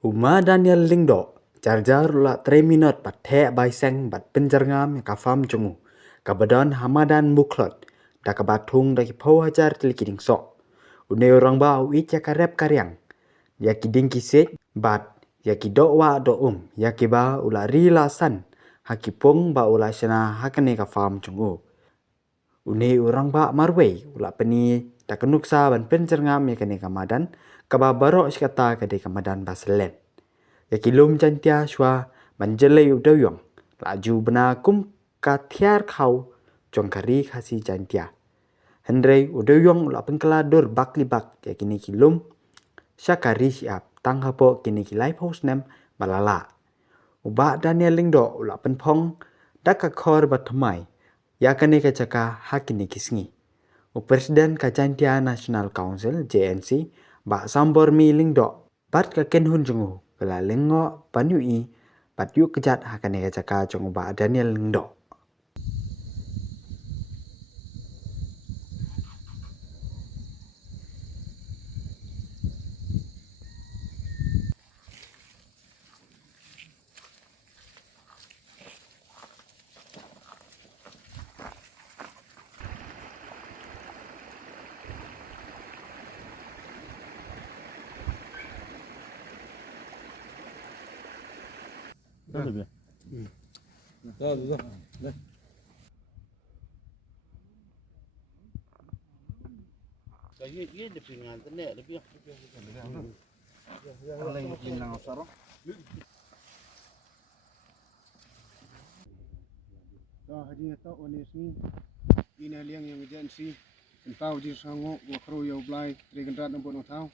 Uma Daniel Lingdo, jarjar ula 3 minit bat thek bai seng bat penjarngam ka fam jungu. Kabadon Hamadan Muklot, da kabatung da ki pau hajar tili kiding sok. Une orang ba uit ya karep karyang. Ya kiding kisit bat ya kidok wa do ya kiba ula rila san. Hakipung ba ula shana hakane ka fam jungu. Une orang ba marway ula peni da kenuksa ban penjarngam ya kane kamadan. Kaba barok sikata kade kamadan baselen. Ya kilum cantia shwa manjelai udayong. Laju bena kum kathiar kau jong kari khasi cantia. Hendrai udayong ula pengkeladur bakli bak ya kini kilum. Syakari siap tang hapo kini kilai pos nem balala. Uba Daniel Lingdo ula penpong dakakor batamai. Ya kane kacaka hakini kisngi. Presiden Kacantia National Council JNC ba sambor mi Lingdo bat ka kenhun jungu kala lengo panyui bat yu kejat hakane kacaka jungu ba Daniel Lingdo. Dah. Dah. Kaya dia pingan tenek lebih. Lain pinang sarong. Dah hadinya tak onesni. Ina liang yang agensi. Entau di sango wakro yau blai tregendat nombor notau.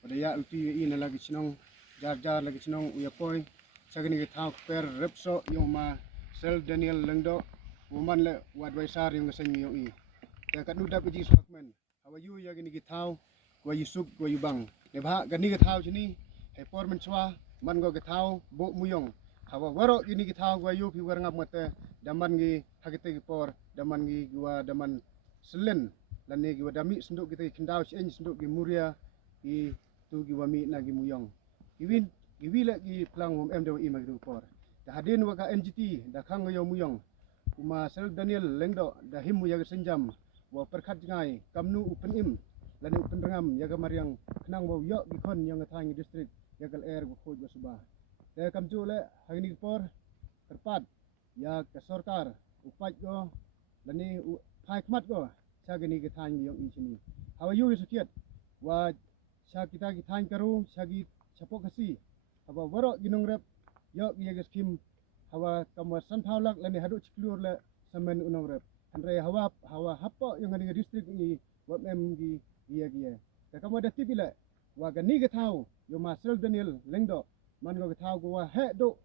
Pada ya ulti ina lagi sinong jar lagi sinong uyapoi. Sagani kita per repso yung ma sel Daniel Lengdo woman le wadwaisar yung ngaseng yung i. Ya kat nudap ji sakmen. Hawayu ya gini kita gua yusuk gua yubang. Nebha gani kita sini hepor menswa man go kita bo muyong. Hawa waro gini kita gua yu pi warngap mate daman gi hakite gi por daman gi gua daman selen lani gua dami senduk kita kendau sen senduk gi muria gi tu gi wami na gi muyong. Giwi lagi pelang MWI magdu por. Dah hadin waka NGT dah kang yo muyong. Uma sel Daniel Lengdo dah himu ya senjam. Wa perkat ngai kamnu upen im. Lani upen rangam ya gamariang kenang wa yo gikon yang ngatang distrik ya gal air go khoj basubah. Dah kamju le hagni por terpat ya ke sarkar upat go lani phaikhmat go sagani githang yo i sini. Hawayu sekiat wa sa kita githang karu sagi sapok kasi. Hawa warok ginong rep yok iya geskim hawa kama sanpaulak lani haduk ciklur le samen unong rep andre hawa hapo yung ngadi distrik ni wap em gi iya gia ta kama da tipile wa gani gethau yo Marcel Daniel Lengdo man go gethau go wa he do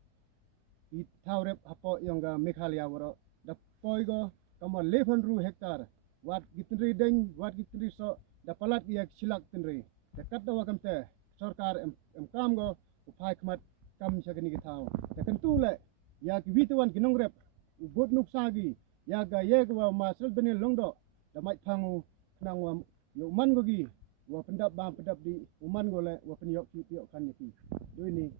I thau rep hapo yung ga Meghalaya waro da poi go kama 11 hektar wat gitri deng wat gitri so da palat iya silak tenri da kat da wakam te sarkar em kam go upai kemat kam sagani githau ya tentu le ya kiwituan ginong rep ubot nuksagi ya ga ye wa Marcel Daniel Lengdo da mai phangu nang wa yo man go gi wa pendap ba pendap di uman go le wa penyok kan ni do ini